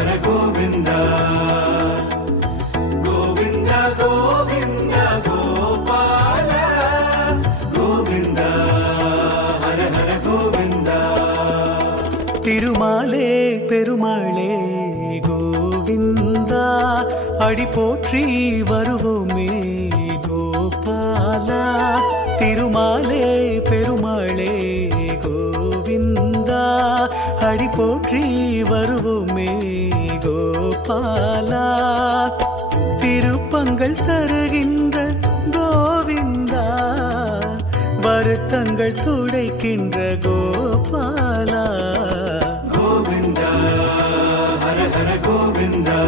ஹர கோவிந்தா கோவிந்தா கோவிந்தா கோபால கோவிந்தா ஹர ஹர கோவிந்தா திருமாலே பெருமாளே கோவிந்தா அடி போற்றி வருவோமே கோபாலா திருமாலே பெருமாளே கோவிந்தா அடி போற்றி வருவோமே கோபாலா திருப்பங்கள் தருகின்ற கோவிந்தா வருத்தங்கள் துடைக்கின்ற கோபாலா கோவிந்தா ஹர ஹர கோவிந்தா